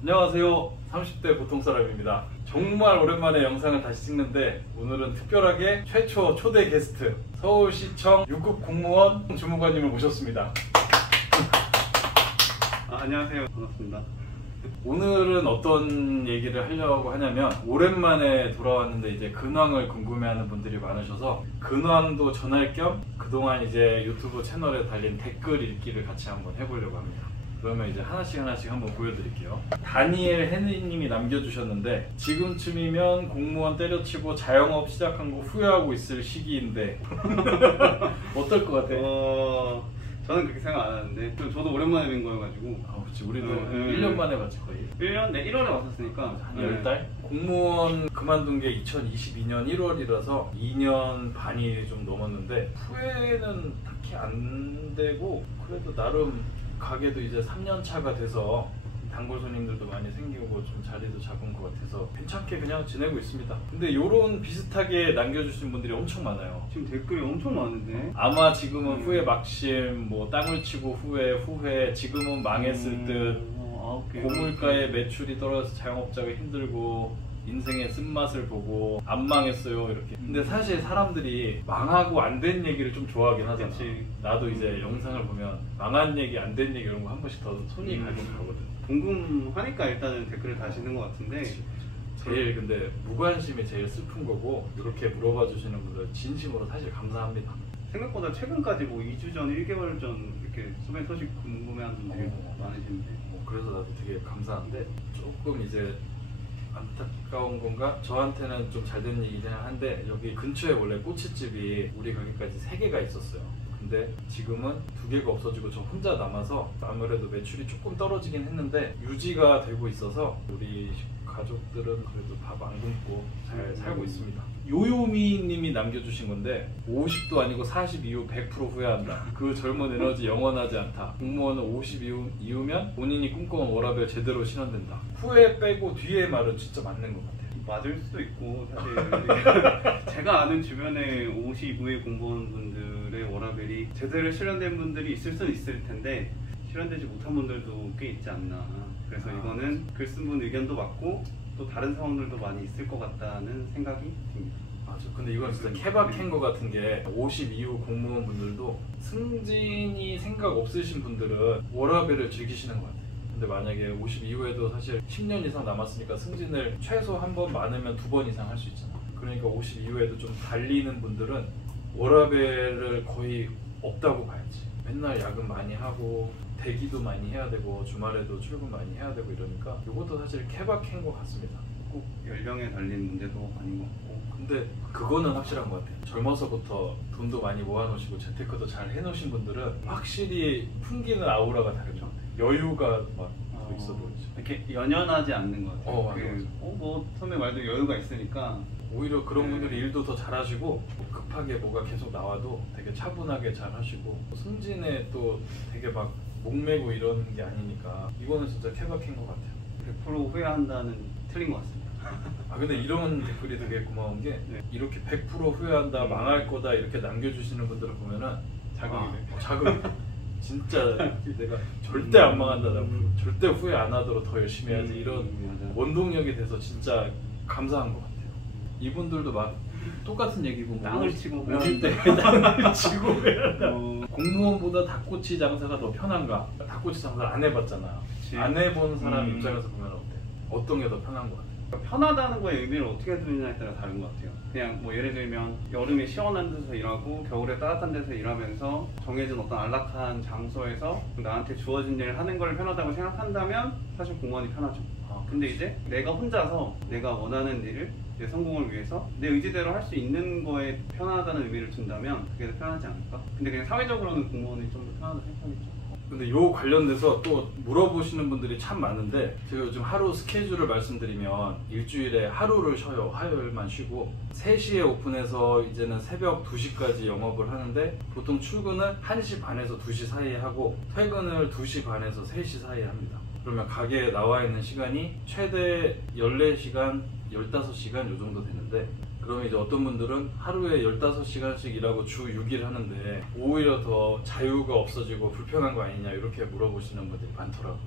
안녕하세요. 30대 보통사람입니다. 정말 오랜만에 영상을 다시 찍는데 오늘은 특별하게 최초 초대 게스트 서울시청 6급 공무원 주무관님을 모셨습니다. 안녕하세요. 반갑습니다. 오늘은 어떤 얘기를 하려고 하냐면 오랜만에 돌아왔는데 이제 근황을 궁금해하는 분들이 많으셔서 근황도 전할 겸 그동안 이제 유튜브 채널에 달린 댓글 읽기를 같이 한번 해보려고 합니다. 그러면 이제 하나씩 한번 보여드릴게요. 다니엘 헤니님이 남겨주셨는데 지금쯤이면 공무원 때려치고 자영업 시작한 거 후회하고 있을 시기인데 어떨 것 같아? 저는 그렇게 생각 안 하는데 저도 오랜만에 뵌 거여가지고 그렇지 우리도 1년 만에 봤지 거의 1년? 네 1월에 왔었으니까 한 10달? 공무원 그만둔 게 2022년 1월이라서 2년 반이 좀 넘었는데 후회는 딱히 안 되고 그래도 나름 가게도 이제 3년 차가 돼서 단골 손님들도 많이 생기고 좀 자리도 잡은 것 같아서 괜찮게 그냥 지내고 있습니다. 근데 요런 비슷하게 남겨주신 분들이 엄청 많아요. 지금 댓글이 엄청 많은데 아마 지금은 후회 막심, 뭐 땅을 치고 후회, 지금은 망했을 듯, 고물가에 매출이 떨어져서 자영업자가 힘들고 인생의 쓴맛을 보고 안 망했어요 이렇게. 근데 사실 사람들이 망하고 안 된 얘기를 좀 좋아하긴 하잖아. 그치. 나도 이제 영상을 보면 망한 얘기, 안 된 얘기 이런 거 한 번씩 더 손이 가긴 가거든. 궁금하니까 일단은 댓글을 다시는 것 같은데 제일 근데 무관심이 제일 슬픈 거고 이렇게 물어봐 주시는 분들 진심으로 사실 감사합니다. 생각보다 최근까지 뭐 2주 전, 1개월 전 이렇게 소매 소식 궁금해하는 분들이 많으신데 그래서 나도 되게 감사한데 조금 이제 안타까운 건가? 저한테는 좀 잘 된 얘기긴 한데 여기 근처에 원래 꼬치집이 우리 가게까지 3개가 있었어요. 근데 지금은 2개가 없어지고 저 혼자 남아서 아무래도 매출이 조금 떨어지긴 했는데 유지가 되고 있어서 우리 가족들은 그래도 밥 안 굶고 잘 살고 있습니다. 요요미 님이 남겨주신 건데 50도 아니고 40 이후 100% 후회한다. 그 젊은 에너지 영원하지 않다. 공무원은 50 이후면 본인이 꿈꿔온 워라밸 제대로 실현된다. 후회 빼고 뒤에 말은 진짜 맞는 것 같아요. 맞을 수도 있고 사실 제가 아는 주변에 50 이후의 공무원분들의 워라밸이 제대로 실현된 분들이 있을 수는 있을 텐데 실현되지 못한 분들도 꽤 있지 않나. 그래서 이거는 글 쓴 분 의견도 맞고 또 다른 상황들도 많이 있을 것 같다는 생각이 듭니다. 맞아. 근데 이건 진짜 케바케인 것 같은 게 50 이후 공무원 분들도 승진이 생각 없으신 분들은 워라밸을 즐기시는 것 같아요. 근데 만약에 50 이후에도 사실 10년 이상 남았으니까 승진을 최소 한 번 많으면 2번 이상 할 수 있잖아. 그러니까 50 이후에도 좀 달리는 분들은 워라밸을 거의 없다고 봐야지. 맨날 야근 많이 하고 대기도 많이 해야 되고 주말에도 출근 많이 해야 되고 이러니까 이것도 사실 케바케인 것 같습니다. 꼭 연령에 달린 문제도 아닌 것 같고 근데 그거는 확실한 것 같아요. 젊어서부터 돈도 많이 모아놓으시고 재테크도 잘 해놓으신 분들은 확실히 풍기는 아우라가 다르죠. 여유가 막 있어 보이죠. 이렇게 연연하지 않는 것 같아요. 맞아. 뭐 선배 말도 여유가 있으니까 오히려 그런 분들이 일도 더 잘하시고 급하게 뭐가 계속 나와도 되게 차분하게 잘 하시고 승진에 또 되게 막 목매고 이러는 게 아니니까 이거는 진짜 케바케인 것 같아요. 100% 후회한다는 틀린 것 같습니다. 근데 이런 댓글이 되게 고마운 게 이렇게 100% 후회한다, 망할 거다 이렇게 남겨주시는 분들을 보면은 자극이 돼. 진짜 내가 절대 안 망한다, 나 절대 후회 안 하도록 더 열심히 해야지 이런 원동력이 돼서 진짜 감사한 것 같아요. 이분들도 막 똑같은 얘기고 땅을 치고 오실 때 땅을 치고 공무원보다 닭꼬치 장사가 더 편한가? 닭꼬치 장사 안 해봤잖아. 안 해본 사람 입장에서 보면 어때? 어떤 게 더 편한 것 같아? 편하다는 거의 의미를 어떻게 두느냐에 따라 다른 것 같아요. 그냥 뭐 예를 들면 여름에 시원한 데서 일하고 겨울에 따뜻한 데서 일하면서 정해진 어떤 안락한 장소에서 나한테 주어진 일을 하는 걸 편하다고 생각한다면 사실 공무원이 편하죠. 근데 이제 내가 혼자서 내가 원하는 일을 내 성공을 위해서 내 의지대로 할 수 있는 거에 편하다는 의미를 둔다면 그게 더 편하지 않을까? 근데 그냥 사회적으로는 공무원이 좀 더 편하다고 생각하겠죠. 근데 요 관련돼서 또 물어보시는 분들이 참 많은데 제가 요즘 하루 스케줄을 말씀드리면 일주일에 하루를 쉬어요. 화요일만 쉬고 3시에 오픈해서 이제는 새벽 2시까지 영업을 하는데 보통 출근을 1시 반에서 2시 사이에 하고 퇴근을 2시 반에서 3시 사이에 합니다. 그러면 가게에 나와 있는 시간이 최대 14시간, 15시간 요 정도 되는데 그러면 이제 어떤 분들은 하루에 15시간씩 일하고 주 6일 하는데 오히려 더 자유가 없어지고 불편한 거 아니냐 이렇게 물어보시는 분들이 많더라고요.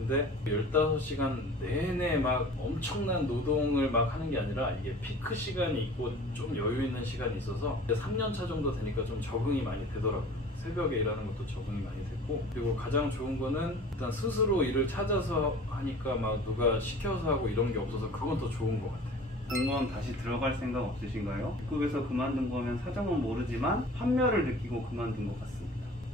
근데 15시간 내내 막 엄청난 노동을 막 하는 게 아니라 이게 피크 시간이 있고 좀 여유 있는 시간이 있어서 3년 차 정도 되니까 좀 적응이 많이 되더라고요. 새벽에 일하는 것도 적응이 많이 됐고, 그리고 가장 좋은 거는 일단 스스로 일을 찾아서 하니까 막 누가 시켜서 하고 이런 게 없어서 그건 더 좋은 것 같아요. 공무원 다시 들어갈 생각 없으신가요? 입국에서 그만둔 거면 사정은 모르지만 환멸을 느끼고 그만둔 것 같습니다.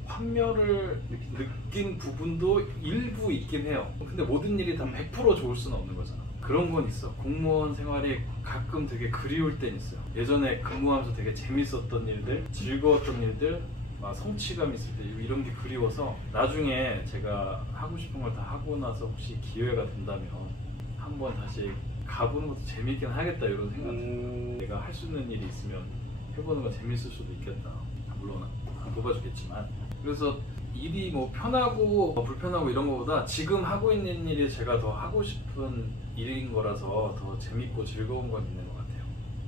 환멸을 느낀 부분도 일부 있긴 해요. 근데 모든 일이 다 100% 좋을 수는 없는 거잖아. 그런 건 있어. 공무원 생활이 가끔 되게 그리울 땐 있어요. 예전에 근무하면서 되게 재밌었던 일들, 즐거웠던 일들, 막 성취감 있을 때 이런 게 그리워서 나중에 제가 하고 싶은 걸 다 하고 나서 혹시 기회가 된다면 한번 다시 가보는 것도 재밌긴 하겠다 이런 생각 들어요. 내가 할 수 있는 일이 있으면 해보는 건 재밌을 수도 있겠다. 물론 안 뽑아주겠지만. 그래서 일이 뭐 편하고 불편하고 이런 거보다 지금 하고 있는 일이 제가 더 하고 싶은 일인 거라서 더 재밌고 즐거운 건 있는 것 같아요.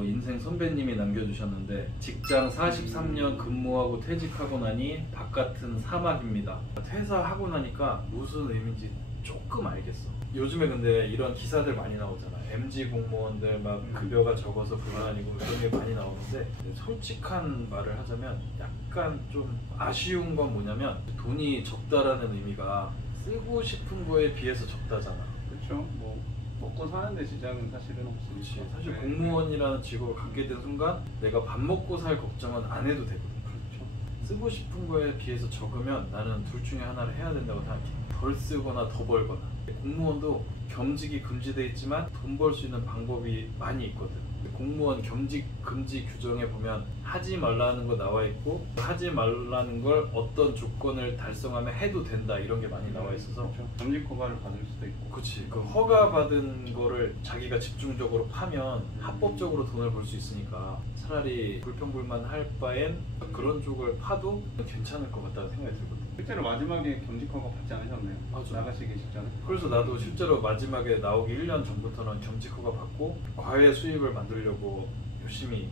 인생 선배님이 남겨주셨는데, 직장 43년 근무하고 퇴직하고 나니 바깥은 사막입니다. 퇴사하고 나니까 무슨 의미인지 조금 알겠어. 요즘에 근데 이런 기사들 많이 나오잖아. MZ 공무원들 막 급여가 적어서 그만하고 이런 게 많이 나오는데, 솔직한 말을 하자면 약간 좀 아쉬운 건 뭐냐면 돈이 적다라는 의미가 쓰고 싶은 거에 비해서 적다잖아. 그렇죠. 뭐 먹고 사는데 지장은 사실은 없으니까. 사실 네. 공무원이라는 직업을 갖게 된 순간 내가 밥 먹고 살 걱정은 안 해도 되거든. 그렇죠. 쓰고 싶은 거에 비해서 적으면 나는 둘 중에 하나를 해야 된다고 생각해. 덜 쓰거나 더 벌거나. 공무원도 겸직이 금지돼 있지만 돈 벌 수 있는 방법이 많이 있거든. 공무원 겸직 금지 규정에 보면 하지 말라는 거 나와 있고, 하지 말라는 걸 어떤 조건을 달성하면 해도 된다 이런 게 많이 나와 있어서. 그렇죠. 겸직 허가를 받을 수도 있고. 그치. 그 허가 받은 거를 자기가 집중적으로 파면 합법적으로 돈을 벌 수 있으니까 차라리 불평불만 할 바엔 그런 쪽을 파도 괜찮을 것 같다는 생각이 들거든. 실제로 마지막에 겸직 허가 받지 않으셨나요? 맞아. 나가시기 직전에. 그래서 나도 실제로 마지막에 나오기 1년 전부터는 겸직 허가 받고 과외 수입을 만들려고 열심히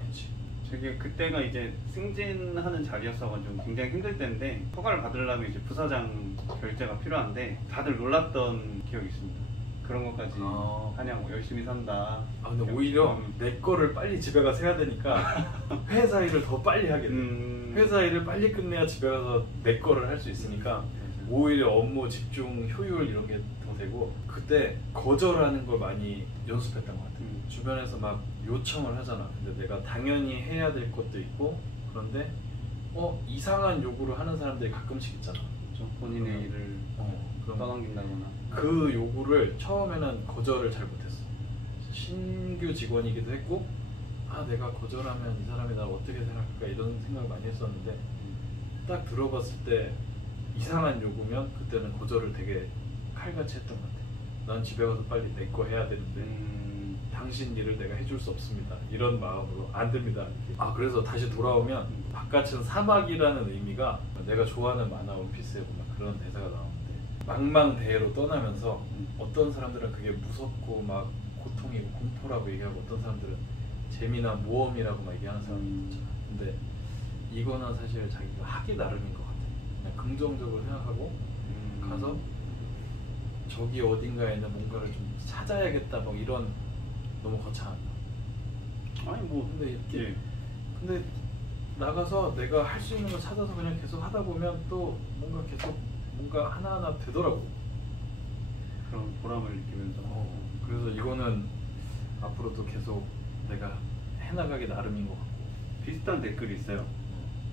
했지. 되게 그때가 이제 승진하는 자리였어가지고 굉장히 힘들 때인데, 허가를 받으려면 이제 부사장 결재가 필요한데 다들 놀랐던 기억이 있습니다. 그런 것까지 하냐, 뭐 열심히 산다. 근데 오히려 내 거를 빨리 집에 가서 해야 되니까 회사 일을 더 빨리 하게 돼. 회사 일을 빨리 끝내야 집에 가서 내 거를 할 수 있으니까 오히려 업무 집중 효율 이런 게 더 되고, 그때 거절하는 걸 많이 연습했던 것 같아요. 주변에서 막 요청을 하잖아. 근데 내가 당연히 해야 될 것도 있고, 그런데 이상한 요구를 하는 사람들이 가끔씩 있잖아. 그렇죠. 본인의 일을 그럼 떠넘긴다거나. 그 요구를 처음에는 거절을 잘 못했어. 신규 직원이기도 했고, 내가 거절하면 이 사람이 나 어떻게 생각할까 이런 생각을 많이 했었는데, 딱 들어봤을 때 이상한 요구면 그때는 거절을 되게 칼같이 했던 것 같아. 난 집에 가서 빨리 내 거 해야 되는데 당신 일을 내가 해줄 수 없습니다 이런 마음으로 안 됩니다. 그래서 다시 돌아오면 바깥은 사막이라는 의미가, 내가 좋아하는 만화 원피스에 보면 그런 대사가 나오는데, 망망대해로 떠나면서 어떤 사람들은 그게 무섭고 막 고통이고 공포라고 얘기하고, 어떤 사람들은 재미나 모험이라고 막 얘기하는 사람이 있잖아. 근데 이거는 사실 자기가 하기 나름인 것 같아. 그냥 긍정적으로 생각하고 가서 저기 어딘가에 있는 뭔가를 좀 찾아야겠다 뭐 이런, 너무 거창한. 아니 뭐 근데 이렇게 예. 근데 나가서 내가 할 수 있는 걸 찾아서 그냥 계속 하다 보면 또 뭔가 계속 뭔가 하나하나 되더라고. 그런 보람을 느끼면서. 그래서 이거는 앞으로도 계속 내가 해나가기 나름인 것 같고. 비슷한 댓글이 있어요.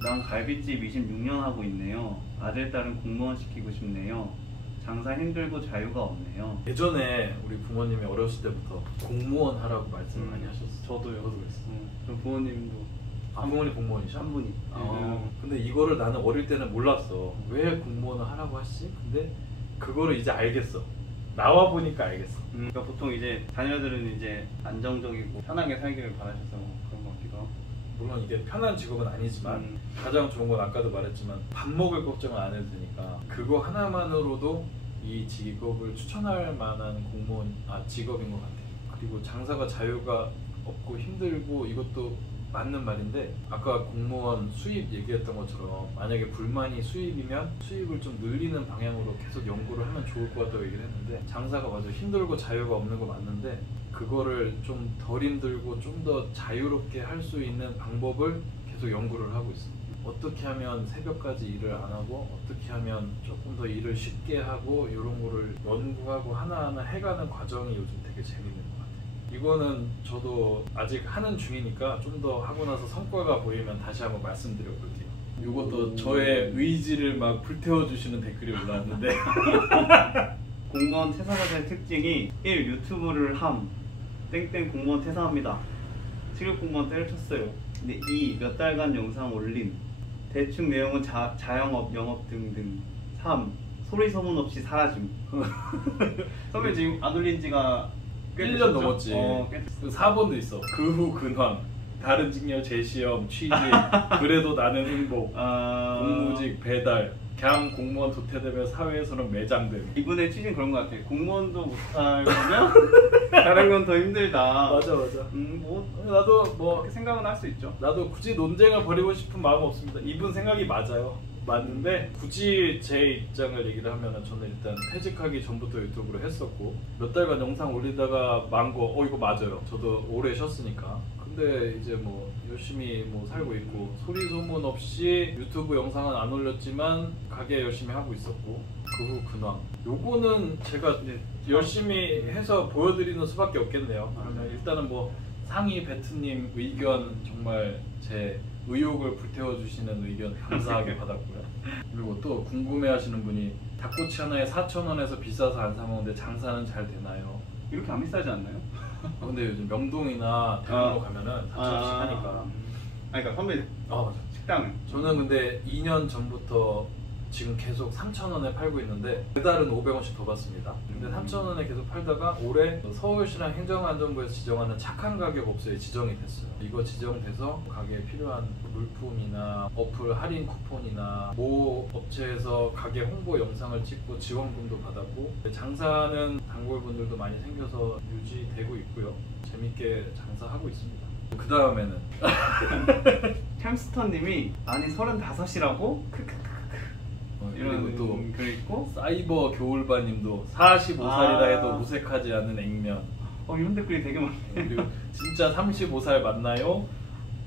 난 갈비집 26년 하고 있네요. 아들 딸은 공무원 시키고 싶네요. 장사 힘들고 자유가 없네요. 예전에 우리 부모님이 어렸을 때부터 공무원 하라고 말씀을 많이 하셨어. 저도요. 저도 그랬어. 저 부모님도 부모님 공무원이셔? 한 분이. 근데 이거를 나는 어릴 때는 몰랐어. 왜 공무원을 하라고 하시지? 근데 그거를 이제 알겠어. 나와 보니까 알겠어. 그러니까 보통 이제 자녀들은 이제 안정적이고 편하게 살기를 바라셔서 그런 것 같기도 하고. 물론 이게 편한 직업은 아니지만 가장 좋은 건 아까도 말했지만 밥 먹을 걱정은 안 해도 되니까, 그거 하나만으로도 이 직업을 추천할 만한 직업인 것 같아요. 그리고 장사가 자유가 없고 힘들고 이것도 맞는 말인데 아까 공무원 수입 얘기했던 것처럼 만약에 불만이 수입이면 수입을 좀 늘리는 방향으로 계속 연구를 하면 좋을 것 같다고 얘기를 했는데 장사가 맞아 힘들고 자유가 없는 거 맞는데 그거를 좀 덜 힘들고 좀 더 자유롭게 할 수 있는 방법을 계속 연구를 하고 있습니다. 어떻게 하면 새벽까지 일을 안 하고 어떻게 하면 조금 더 일을 쉽게 하고 이런 거를 연구하고 하나하나 해가는 과정이 요즘 되게 재밌는 것 같아요. 이거는 저도 아직 하는 중이니까 좀 더 하고 나서 성과가 보이면 다시 한번 말씀드려 볼게요. 이것도 저의 의지를 막 불태워주시는 댓글이 올라왔는데 공무원 퇴사자의 특징이 1. 유튜브를 함 땡땡 공무원 퇴사합니다. 7급 공무원 때려쳤어요. 근데 2. 몇 달간 영상 올림 대충 내용은 자영업, 영업 등등. 3. 소리 소문 없이 사라짐. 선배 지금 안 올린 지가 꽤 1년 되셨죠? 넘었지. 꽤 됐어. 그 4번도 있어. 그 후 근황, 다른 직렬 재시험, 취직, 그래도 나는 행복, 공무직 배달, 그냥 공무원 도태되면 사회에서는 매장됨. 이분의 취지는 그런 것 같아. 공무원도 못할 거면 다른 건 더 힘들다. 맞아. 뭐 나도 뭐 그렇게 생각은 할 수 있죠. 나도 굳이 논쟁을 벌이고 싶은 마음 없습니다. 이분 생각이 맞아요. 맞는데 굳이 제 입장을 얘기를 하면은 저는 일단 퇴직하기 전부터 유튜브를 했었고 몇 달간 영상 올리다가 망고 이거 맞아요. 저도 오래 쉬었으니까. 근데 이제 뭐 열심히 뭐 살고 있고 소리 소문 없이 유튜브 영상은 안 올렸지만 가게 열심히 하고 있었고 그 후 근황 요거는 제가 이제 열심히 해서 보여드리는 수밖에 없겠네요. 그러면 일단은 뭐 상희 베트님 의견 정말 제 의욕을 불태워주시는 의견 감사하게 받았고요. 그리고 또 궁금해하시는 분이 닭꼬치 하나에 4,000원에서 비싸서 안 사 먹는데 장사는 잘 되나요? 이렇게 안 비싸지 않나요? 근데 요즘 명동이나 대학로 가면은 4,000원씩 하니까. 그러니까 선배 맞아. 식당은 저는 근데 2년 전부터 지금 계속 3,000원에 팔고 있는데 배달은 500원씩 더 받습니다. 근데 3,000원에 계속 팔다가 올해 서울시랑 행정안전부에서 지정하는 착한 가격 업소에 지정이 됐어요. 이거 지정돼서 가게에 필요한 물품이나 어플 할인 쿠폰이나 모 업체에서 가게 홍보 영상을 찍고 지원금도 받았고 장사하는 단골분들도 많이 생겨서 유지되고 있고요. 재밌게 장사하고 있습니다. 그 다음에는 햄스터님이 아니 35이라고? 이런 또 글 있고 사이버 겨울바님도 45살이라 해도 무색하지 않은 액면. 이런 댓글이 되게 많네. 그리고 진짜 35살 맞나요?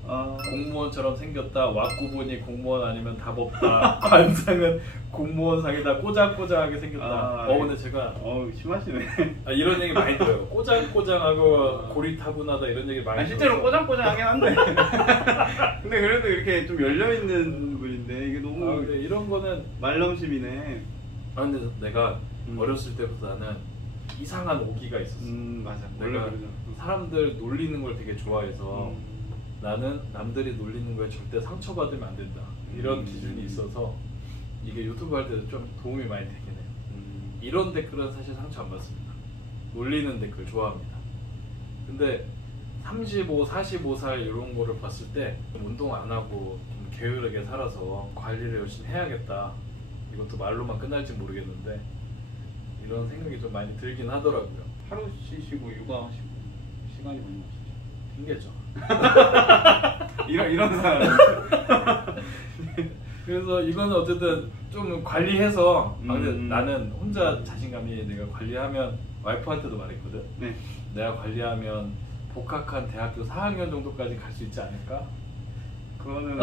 공무원처럼 생겼다. 왁구보니 공무원 아니면 답 없다. 관상은 공무원상이다. 꼬장꼬장하게 생겼다. 근데 제가 심하시네. 이런 얘기 많이 들어요. 꼬장꼬장하고 고리타분하다 이런 얘기 많이 들어요. 실제로 꼬장꼬장하긴 한데 근데 그래도 이렇게 좀 열려있는 분인데 이게 너무 근데 이런 거는 말넘심이네. 근데 내가 어렸을 때부터 나는 이상한 오기가 있었어. 맞아. 내가 그러죠. 사람들 놀리는 걸 되게 좋아해서 나는 남들이 놀리는 거에 절대 상처받으면 안 된다 이런 기준이 있어서 이게 유튜브 할 때도 좀 도움이 많이 되긴 해요. 이런 댓글은 사실 상처 안 받습니다. 놀리는 댓글 좋아합니다. 근데 35, 45살 이런 거를 봤을 때 운동 안 하고 좀 게으르게 살아서 관리를 열심히 해야겠다. 이것도 말로만 끝날지 모르겠는데 이런 생각이 좀 많이 들긴 하더라고요. 하루 쉬시고 육아하시고 시간이 많이 나시죠? 핑계죠. 이런 사람. 그래서 이거는 어쨌든 좀 관리해서 근데 나는 혼자 음. 자신감이 내가 관리하면 와이프한테도 말했거든. 네. 내가 관리하면 복학한 대학교 4학년 정도까지 갈 수 있지 않을까? 그거는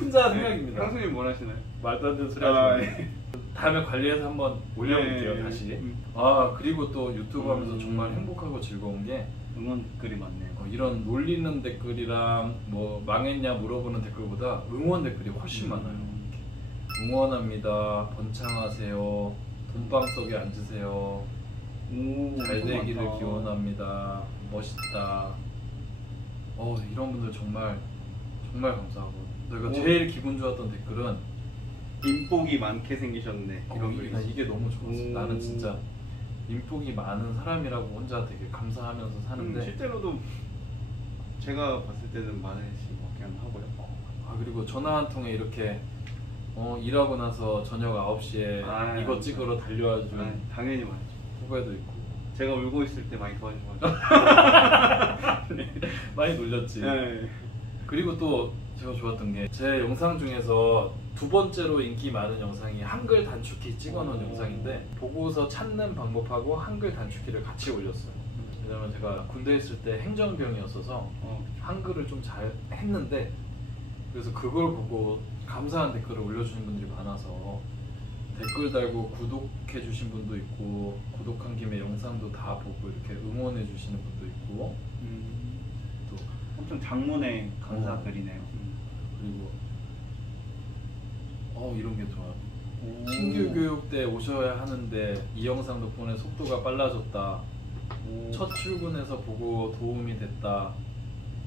혼자 생각입니다. 형수님 뭘 하시나요? 말도 안 되는 소리 하지 마. 네. 다음에 관리해서 한번 올려볼게요. 네. 다시. 그리고 또 유튜브 하면서 정말 행복하고 즐거운 게 응원 댓글이 많네요. 이런 놀리는 댓글이랑 뭐 망했냐 물어보는 댓글보다 응원 댓글이 훨씬 많아요. 응원합니다. 번창하세요. 돈방석에 앉으세요. 잘 되기를 많다. 기원합니다. 멋있다. 이런 분들 정말 감사하고 내가 제일 기분 좋았던 댓글은 인복이 많게 생기셨네. 이런 난 이게 너무 좋았어. 나는 진짜 인복이 많은 사람이라고 혼자 되게 감사하면서 사는데 실제로도 제가 봤을 때는 많으신 것 같긴 하고요. 그리고 전화 한 통에 이렇게 일하고 나서 저녁 9시에 이거 찍으러 달려와 준 당연히 많죠. 후배도 있고 제가 울고 있을 때 많이 도와주셔가지고. 많이 놀렸지. 네. 그리고 또 제가 좋았던 게 제 영상 중에서 두 번째로 인기 많은 영상이 한글 단축키 찍어놓은 영상인데 보고서 찾는 방법하고 한글 단축키를 같이 올렸어요. 왜냐면 제가 군대에 있을 때 행정병이었어서 한글을 좀 잘 했는데 그래서 그걸 보고 감사한 댓글을 올려주신 분들이 많아서 댓글 달고 구독해 주신 분도 있고 구독한 김에 영상도 다 보고 이렇게 응원해 주시는 분도 있고 또 엄청 장문의 감사글이네요. 그리고 이런 게 좋아. 신규 교육 때 오셔야 하는데 이 영상 덕분에 속도가 빨라졌다. 첫 출근해서 보고 도움이 됐다.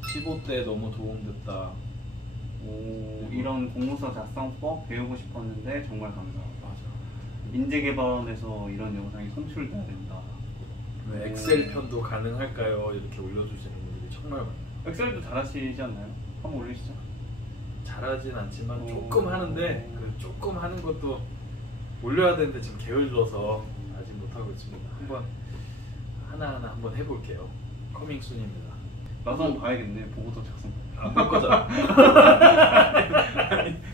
15대 너무 도움됐다. 이런 공모서 작성법 배우고 싶었는데 정말 감사하다. 맞아. 인재개발원에서 이런 영상이 송출돼야 된다. 엑셀 편도 가능할까요? 이렇게 올려주시는 분들이 정말 많아요. 엑셀도 잘하시지 않나요? 한번 올리시죠. 잘하진 않지만 조금 하는데 그 조금 하는 것도 올려야 되는데 지금 게을러서 아직 못하고 있습니다. 한번 하나하나 한번 해볼게요. 커밍 순입니다. 나도 한번 봐야겠네. 보고서 작성. 안 볼 거잖아.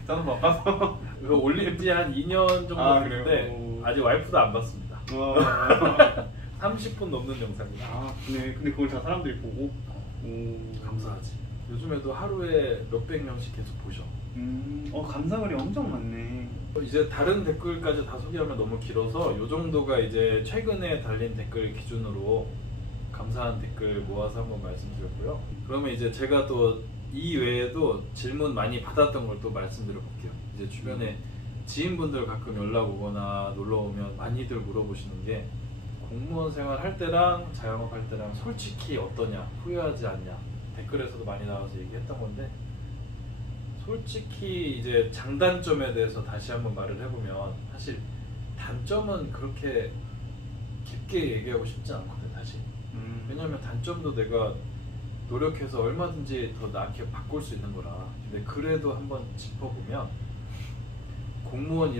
나도 바빠서. 이거 올린 지 한 2년 정도 됐는데 그래요? 아직 와이프도 안 봤습니다. 30분 넘는 영상입니다. 근데 그걸 다 사람들이 보고. 감사하지. 요즘에도 하루에 몇백 명씩 계속 보셔. 감사글이 엄청 많네. 이제 다른 댓글까지 다 소개하면 너무 길어서 요 정도가 이제 최근에 달린 댓글 기준으로 감사한 댓글 모아서 한번 말씀드렸고요. 그러면 이제 제가 또 이 외에도 질문 많이 받았던 걸 또 말씀드려 볼게요. 이제 주변에 지인분들 가끔 연락 오거나 놀러 오면 많이들 물어보시는 게 공무원 생활 할 때랑 자영업 할 때랑 솔직히 어떠냐, 후회하지 않냐, 댓글에서도 많이 나와서 얘기했던 건데 솔직히 이제 장단점에 대해서 다시 한번 말을 해보면 사실 단점은 그렇게 깊게 얘기하고 싶지 않거든 사실. 왜냐면 단점도 내가 노력해서 얼마든지 더 나게 바꿀 수 있는 거라. 근데 그래도 한번 짚어보면 공무원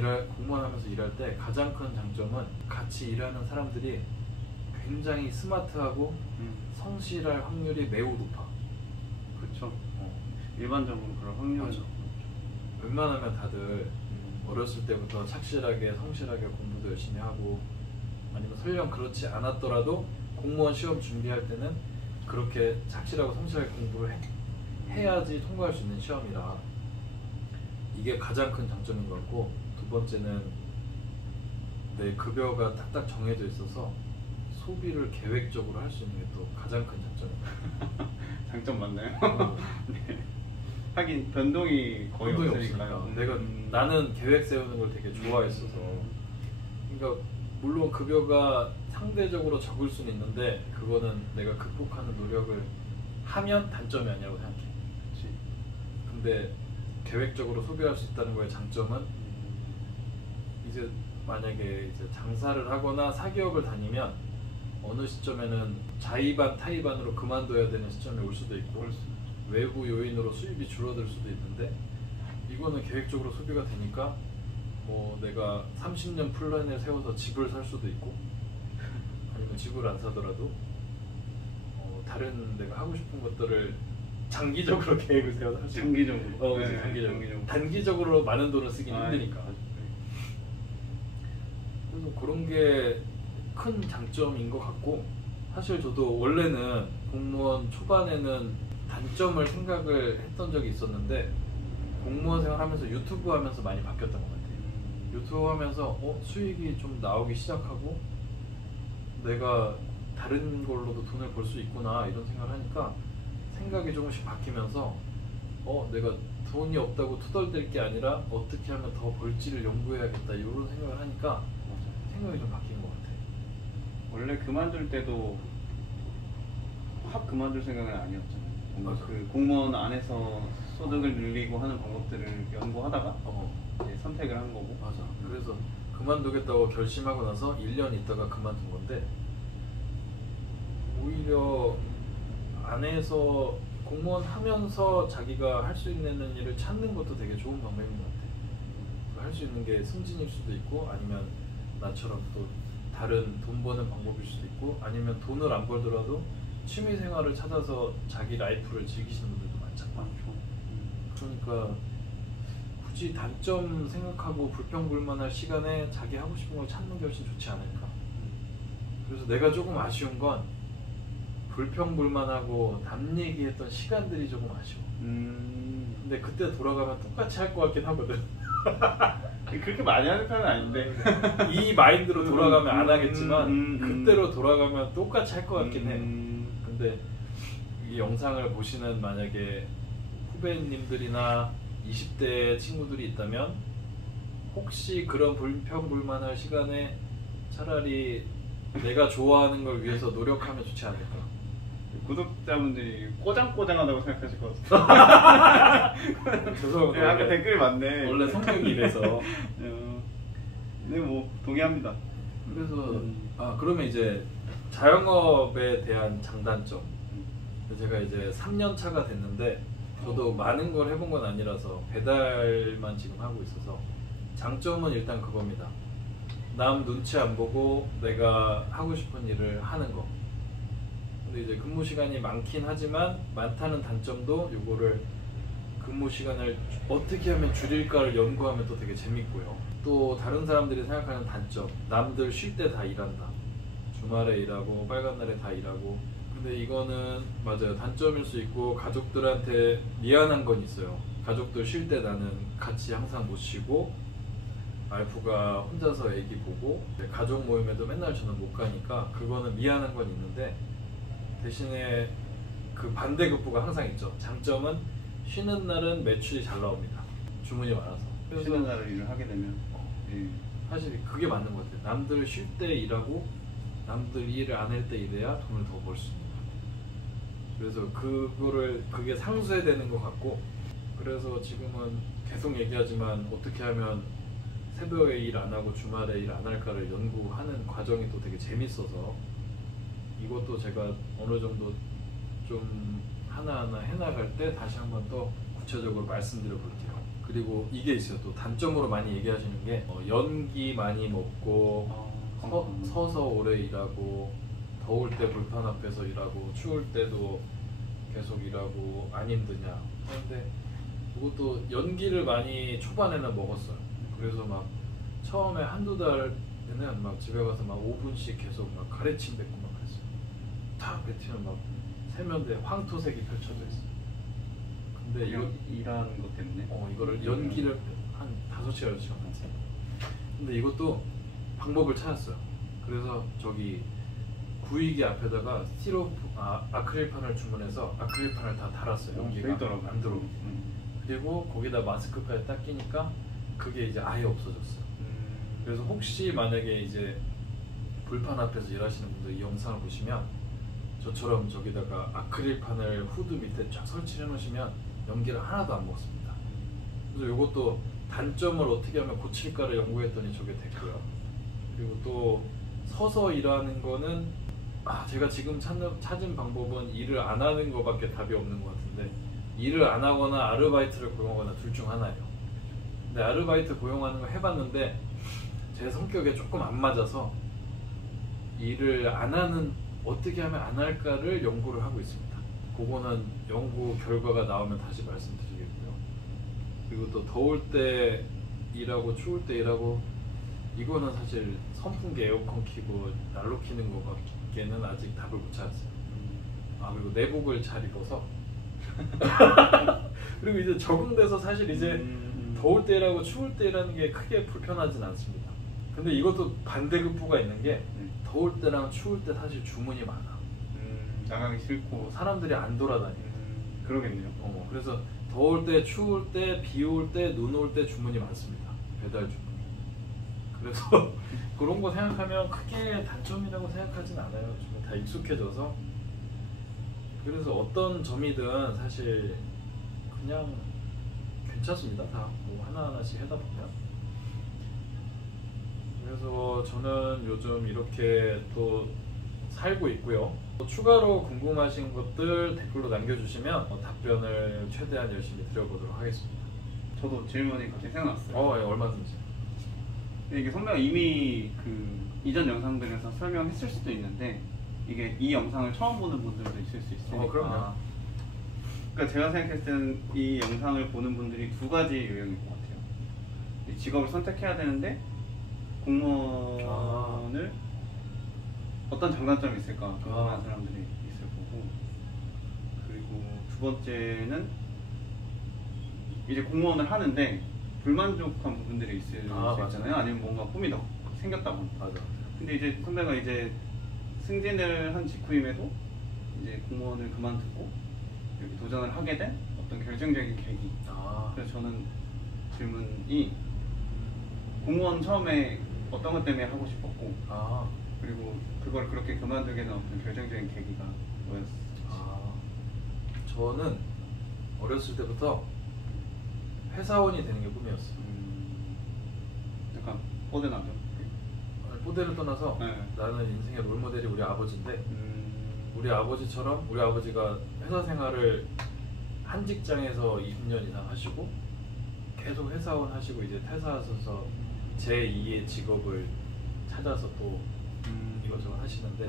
하면서 일할 때 가장 큰 장점은 같이 일하는 사람들이 굉장히 스마트하고 성실할 확률이 매우 높아. 그렇죠. 일반적으로 그런 확률은 맞아. 웬만하면 다들 어렸을 때부터 착실하게 성실하게 공부도 열심히 하고 아니면 설령 그렇지 않았더라도 공무원 시험 준비할 때는 그렇게 착실하고 성실하게 공부를 해야지 통과할 수 있는 시험이라 이게 가장 큰 장점인 것 같고, 두 번째는 내 급여가 딱딱 정해져 있어서 소비를 계획적으로 할 수 있는 게 또 가장 큰 장점입니다. 장점 맞나요? 네. 하긴 변동이 거의 없으니까요. 내가 나는 계획 세우는 걸 되게 좋아했어서 그러니까 물론 급여가 상대적으로 적을 수는 있는데 그거는 내가 극복하는 노력을 하면 단점이 아니라고 생각해. 그치. 근데 계획적으로 소비할 수 있다는 거의 장점은 이제 만약에 이제 장사를 하거나 사기업을 다니면 어느 시점에는 자의반 타의반으로 그만둬야 되는 시점이 올 수도 있고 외부 요인으로 수입이 줄어들 수도 있는데 이거는 계획적으로 소비가 되니까 뭐 내가 30년 플랜을 세워서 집을 살 수도 있고 아니면 집을 안 사더라도 다른 내가 하고 싶은 것들을 장기적으로 계획을 세워서 할 수 있고 장기적으로. 그치, 네, 장기적으로. 단기적으로 많은 돈을 쓰긴 힘드니까. 그래서 그런 게 큰 장점인 것 같고, 사실 저도 원래는 공무원 초반에는 단점을 생각을 했던 적이 있었는데 공무원 생활하면서 유튜브 하면서 많이 바뀌었던 것 같아요. 유튜브 하면서 수익이 좀 나오기 시작하고 내가 다른 걸로도 돈을 벌 수 있구나 이런 생각을 하니까 생각이 조금씩 바뀌면서 내가 돈이 없다고 투덜댈 게 아니라 어떻게 하면 더 벌지를 연구해야겠다 이런 생각을 하니까 생각이 좀 바뀐 것 같아요. 원래 그만둘 때도 확 그만둘 생각은 아니었잖아요. 맞아. 그 공무원 안에서 소득을 늘리고 하는 방법들을 연구하다가 이제 선택을 한 거고. 맞아. 그래서 그만두겠다고 결심하고 나서 1년 있다가 그만둔 건데 오히려 안에서 공무원 하면서 자기가 할 수 있는 일을 찾는 것도 되게 좋은 방법인 것 같아. 할 수 있는 게 승진일 수도 있고 아니면 나처럼 또 다른 돈 버는 방법일 수도 있고 아니면 돈을 안 벌더라도 취미 생활을 찾아서 자기 라이프를 즐기시는 분들도 많잖아요. 많죠. 그러니까 굳이 단점 생각하고 불평불만할 시간에 자기 하고 싶은 걸 찾는 게 훨씬 좋지 않을까. 그래서 내가 조금 아쉬운 건 불평불만하고 남 얘기했던 시간들이 조금 아쉬워. 근데 그때 돌아가면 똑같이 할 것 같긴 하거든. 그렇게 많이 하는 편은 아닌데 이 마인드로 돌아가면 안 하겠지만 그때로 돌아가면 똑같이 할 것 같긴 해. 근데 이 영상을 보시는 만약에 후배님들이나 20대 친구들이 있다면 혹시 그런 불평불만할 시간에 차라리 내가 좋아하는 걸 위해서 노력하면 좋지 않을까. 구독자분들이 꼬장꼬장하다고 생각하실 것 같아요. 죄송합니다. 아까 댓글이 많네. 원래 성격이 이래서. 네, 뭐 동의합니다. 그래서 그러면 이제 자영업에 대한 장단점. 제가 이제 3년 차가 됐는데 저도 많은 걸 해본 건 아니라서 배달만 지금 하고 있어서 장점은 일단 그겁니다. 남 눈치 안 보고 내가 하고 싶은 일을 하는 거. 근데 이제 근무 시간이 많긴 하지만 많다는 단점도 요거를 근무 시간을 어떻게 하면 줄일까를 연구하면 또 되게 재밌고요. 또 다른 사람들이 생각하는 단점, 남들 쉴 때 다 일한다. 주말에 일하고 빨간 날에 다 일하고. 근데 이거는 맞아요. 단점일 수 있고 가족들한테 미안한 건 있어요. 가족들 쉴 때 나는 같이 항상 못 쉬고 와이프가 혼자서 애기 보고 가족 모임에도 맨날 저는 못 가니까 그거는 미안한 건 있는데 대신에 그 반대급부가 항상 있죠. 장점은 쉬는 날은 매출이 잘 나옵니다. 주문이 많아서. 쉬는 날을 일을 하게 되면 사실 그게 맞는 것 같아요. 남들 쉴 때 일하고 남들 일을 안 할 때 일해야 돈을 더 벌 수 있는 거예요. 그래서 그게 상쇄 되는 것 같고 그래서 지금은 계속 얘기하지만 어떻게 하면 새벽에 일 안 하고 주말에 일 안 할까를 연구하는 과정이 또 되게 재밌어서 이것도 제가 어느 정도 좀 하나하나 해나갈 때 다시 한번 더 구체적으로 말씀드려 볼게요. 그리고 이게 있어요. 또 단점으로 많이 얘기하시는 게 연기 많이 먹고 서서 오래 일하고 더울 때 불판 앞에서 일하고 추울 때도 계속 일하고 안 힘드냐. 그런데 그것도 연기를 많이 초반에는 먹었어요. 그래서 막 처음에 한두 달에는 막 집에 가서 막 5분씩 계속 막 가래침 뱉고 막 그랬어요. 탁 뱉으면 막 세면대에 황토색이 펼쳐져 있어요. 근데 이거 일하는 것 때문에? 이거를 연기를 한 5시간, 6시간 했어요. 근데 이것도 방법을 찾았어요. 그래서 저기 구이기 앞에다가 아크릴판을 주문해서 아크릴판을 다 달았어요. 연기가 안 들어오게. 그리고 거기다 마스크까지 딱 끼니까 그게 이제 아예 없어졌어요. 그래서 혹시 만약에 이제 불판 앞에서 일하시는 분들 이 영상을 보시면 저처럼 저기다가 아크릴판을 후드 밑에 쫙 설치해 놓으시면 연기를 하나도 안 먹습니다. 그래서 이것도 단점을 어떻게 하면 고칠까를 연구했더니 저게 됐고요. 그리고 또 서서 일하는 거는 제가 지금 찾은 방법은 일을 안 하는 거밖에 답이 없는 것 같은데 일을 안 하거나 아르바이트를 고용하거나 둘 중 하나예요. 근데 아르바이트 고용하는 거 해봤는데 제 성격에 조금 안 맞아서 일을 안 하는 어떻게 하면 안 할까를 연구를 하고 있습니다. 그거는 연구 결과가 나오면 다시 말씀드리겠고요. 그리고 또 더울 때 일하고 추울 때 일하고 이거는 사실 선풍기 에어컨 켜고 난로 켜는 거밖에는 아직 답을 못 찾았어요. 그리고 내복을 잘 입어서 그리고 이제 적응돼서 사실 이제 더울 때 일하고 추울 때 일하는 게 크게 불편하진 않습니다. 근데 이것도 반대급부가 있는 게 더울 때랑 추울 때 사실 주문이 많아. 나가기 싫고 사람들이 안 돌아다녀. 그러겠네요. 그래서 더울 때, 추울 때, 비 올 때, 눈 올 때 주문이 많습니다. 배달 주문이. 그래서 그런 거 생각하면 크게 단점이라고 생각하진 않아요. 좀 다 익숙해져서. 그래서 어떤 점이든 사실 그냥 괜찮습니다. 다 뭐 하나하나씩 하다 보면. 그래서 저는 요즘 이렇게 또 살고 있고요. 추가로 궁금하신 것들 댓글로 남겨주시면 답변을 최대한 열심히 드려보도록 하겠습니다. 저도 질문이 갑자기 생각났어요. 예, 얼마든지. 근데 이게 선배가 이미 그 이전 영상들에서 설명했을 수도 있는데 이게 이 영상을 처음 보는 분들도 있을 수 있으니까. 그럼요. 그러니까 제가 생각했을 때는 이 영상을 보는 분들이 두 가지 유형일 것 같아요. 이 직업을 선택해야 되는데 공무원을 어떤 장단점이 있을까 궁금한 사람들이 있을 거고, 그리고 두 번째는 이제 공무원을 하는데 불만족한 부분들이 있을 수 있잖아요. 아니면 뭔가 꿈이 더 생겼다고. 맞아. 근데 이제 선배가 이제 승진을 한 직후임에도 이제 공무원을 그만두고 이렇게 도전을 하게 된 어떤 결정적인 계기. 그래서 저는 질문이 공무원 처음에 어떤 것 때문에 하고 싶었고, 그리고 그걸 그렇게 그만두게 된 어떤 결정적인 계기가 뭐였어요? 저는 어렸을 때부터 회사원이 되는 게 꿈이었어요. 약간 뻗어나죠? 뽀대를 떠나서 네. 나는 인생의 롤모델이 우리 아버지인데 우리 아버지처럼, 우리 아버지가 회사 생활을 한 직장에서 20년 이상 하시고 계속 회사원 하시고 이제 퇴사하셔서 제2의 직업을 찾아서 또 이것저것 하시는데,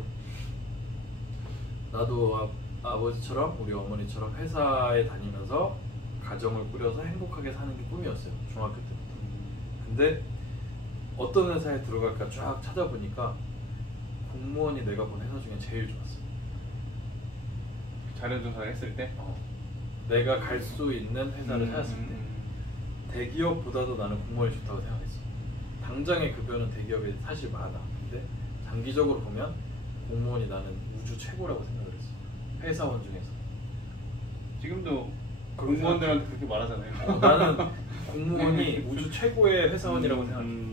나도 아버지처럼 우리 어머니처럼 회사에 다니면서 가정을 꾸려서 행복하게 사는 게 꿈이었어요, 중학교 때부터. 근데 어떤 회사에 들어갈까 쫙 찾아보니까 공무원이 내가 본 회사 중에 제일 좋았어. 자료조사를 했을 때? 내가 갈 수 있는 회사를 찾았을 때 대기업보다도 나는 공무원이 좋다고 생각했어. 당장의 급여는 대기업이 사실 많아. 근데 장기적으로 보면 공무원이 나는 우주 최고라고 생각을 했어, 회사원 중에서. 지금도 공무원들한테 그렇게 말하잖아요. 나는 공무원이 우주 최고의 회사원이라고 생각해.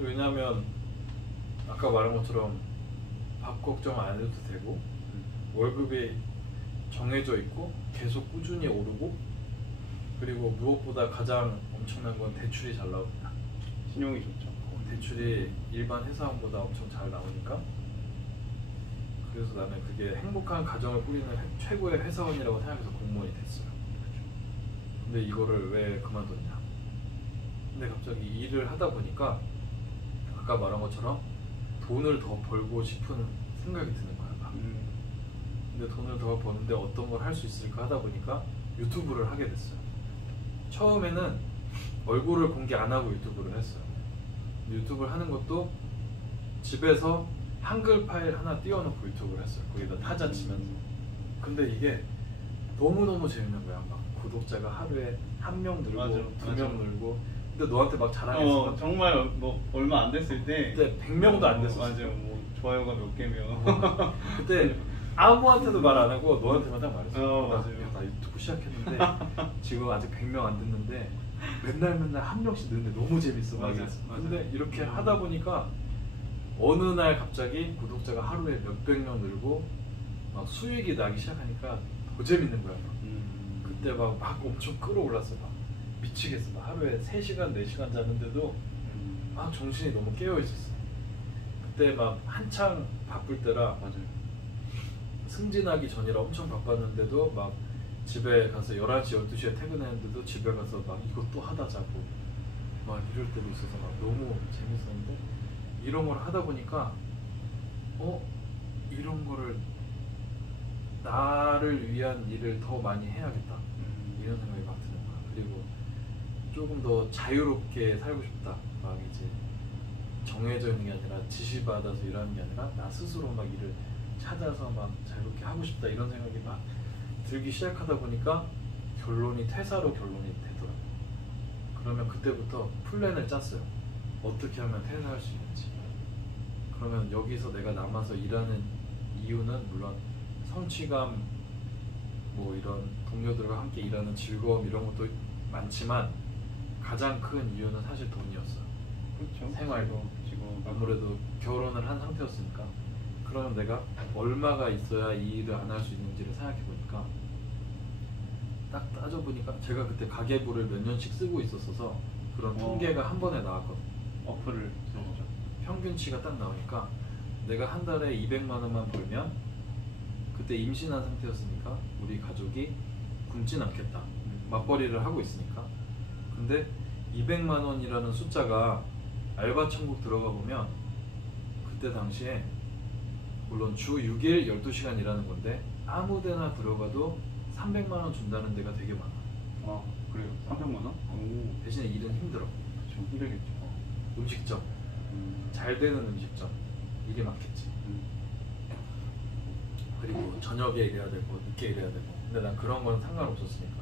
왜냐하면 아까 말한 것처럼 밥 걱정 안 해도 되고 월급이 정해져 있고 계속 꾸준히 오르고, 그리고 무엇보다 가장 엄청난 건 대출이 잘 나옵니다. 신용이 좋죠. 대출이 일반 회사원보다 엄청 잘 나오니까, 그래서 나는 그게 행복한 가정을 꾸리는 최고의 회사원이라고 생각해서 공무원이 됐어요. 근데 이거를 왜 그만뒀냐? 근데 갑자기 일을 하다 보니까 아까 말한 것처럼 돈을 더 벌고 싶은 생각이 드는 거야. 근데 돈을 더 버는데 어떤 걸 할 수 있을까 하다 보니까 유튜브를 하게 됐어요. 처음에는 얼굴을 공개 안 하고 유튜브를 했어요. 유튜브를 하는 것도 집에서 한글 파일 하나 띄워놓고 유튜브를 했어요. 거기다 타자 치면서. 근데 이게 너무너무 재밌는 거야. 막 구독자가 하루에 1명 늘고 2명 늘고. 근데 너한테 막 자랑했어. 정말 뭐 얼마 안 됐을 때 그때 100명도 안 됐었어. 맞아요. 뭐 좋아요가 몇 개면. 그때 아무한테도 말 안 하고 너한테만 딱 말했어. 맞아요. 나 유튜브 시작했는데 지금 아직 100명 안 됐는데 맨날 한 명씩 늘는데 너무 재밌어. 맞아. 근데 이렇게 하다 보니까 어느 날 갑자기 구독자가 하루에 몇백 명 늘고 막 수익이 나기 시작하니까 더 재밌는 거야. 그때 막 엄청 끌어올랐어. 막 미치겠어. 막 하루에 3시간, 4시간 자는데도 막 정신이 너무 깨어 있었어. 그때 막 한창 바쁠 때라. 맞아요. 승진하기 전이라 엄청 바빴는데도 막 집에 가서 11시, 12시에 퇴근했는데도 집에 가서 막 이것도 하다 자고 막 이럴 때도 있어서 막 너무 재밌었는데, 이런 걸 하다 보니까 이런 거를 나를 위한 일을 더 많이 해야겠다 이런 생각이 막 드는 거야. 그리고 조금 더 자유롭게 살고 싶다. 막 이제 정해져 있는 게 아니라 지시받아서 일하는 게 아니라 나 스스로 막 일을 찾아서 막 자유롭게 하고 싶다 이런 생각이 막 들기 시작하다 보니까 퇴사로 결론이 되더라고요. 그러면 그때부터 플랜을 짰어요. 어떻게 하면 퇴사할 수 있는지. 그러면 여기서 내가 남아서 일하는 이유는 물론 성취감, 뭐 이런 동료들과 함께 일하는 즐거움 이런 것도 많지만 가장 큰 이유는 사실 돈이었어요. 그렇죠. 생활도 지금 아무래도 결혼을 한 상태였으니까. 그러면 내가 얼마가 있어야 이 일을 안 할 수 있는지를 생각해 보니까 딱 따져보니까 제가 그때 가계부를 몇 년씩 쓰고 있었어서 그런 통계가 한 번에 나왔거든요. 어플을 쓰죠. 평균치가 딱 나오니까 내가 한 달에 200만 원만 벌면, 그때 임신한 상태였으니까 우리 가족이 굶진 않겠다. 맞벌이를 하고 있으니까. 근데 200만 원이라는 숫자가 알바 천국 들어가 보면 그때 당시에 물론 주 6일 12시간 일하는 건데 아무 데나 들어가도 300만 원 준다는 데가 되게 많아. 아 그래요? 300만 원? 오, 대신에 일은 힘들어. 좀 힘들겠죠. 음식점, 잘 되는 음식점 일이 많겠지. 그리고 저녁에 일해야 되고 늦게 일해야 되고. 근데 난 그런 건 상관없었으니까.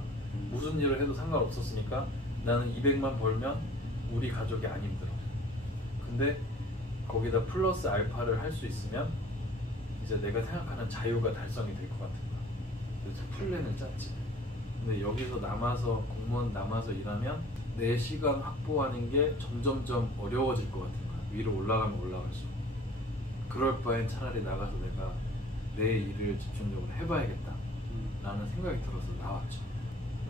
무슨 일을 해도 상관없었으니까 나는 200만 벌면 우리 가족이 안 힘들어. 근데 거기다 플러스 알파를 할 수 있으면 이제 내가 생각하는 자유가 달성이 될 것 같은 거야. 그래서 플랜을 짰지. 근데 여기서 남아서 공무원 남아서 일하면 내 시간 확보하는 게 점점점 어려워질 것 같은 거야. 위로 올라가면 올라갈수록. 그럴 바엔 차라리 나가서 내가 내 일을 집중적으로 해봐야겠다 라는 생각이 들어서 나왔죠.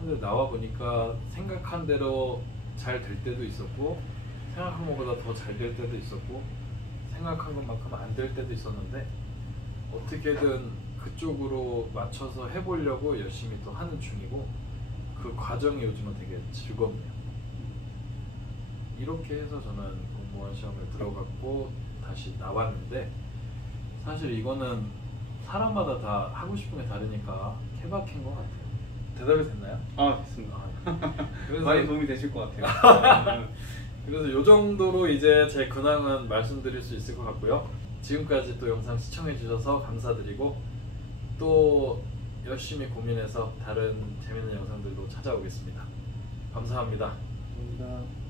근데 나와 보니까 생각한 대로 잘 될 때도 있었고 생각한 것보다 더 잘 될 때도 있었고 생각한 것만큼 안 될 때도 있었는데 어떻게든 그쪽으로 맞춰서 해보려고 열심히 또 하는 중이고 그 과정이 요즘은 되게 즐겁네요. 이렇게 해서 저는 공무원 시험을 들어갔고 다시 나왔는데 사실 이거는 사람마다 다 하고 싶은 게 다르니까 케바케인 것 같아요. 대답이 됐나요? 아 됐습니다. 그래서 많이 도움이 되실 것 같아요. 그래서 이 정도로 이제 제 근황은 말씀드릴 수 있을 것 같고요. 지금까지 또 영상 시청해 주셔서 감사드리고 또 열심히 고민해서 다른 재밌는 영상들로 찾아오겠습니다. 감사합니다. 감사합니다.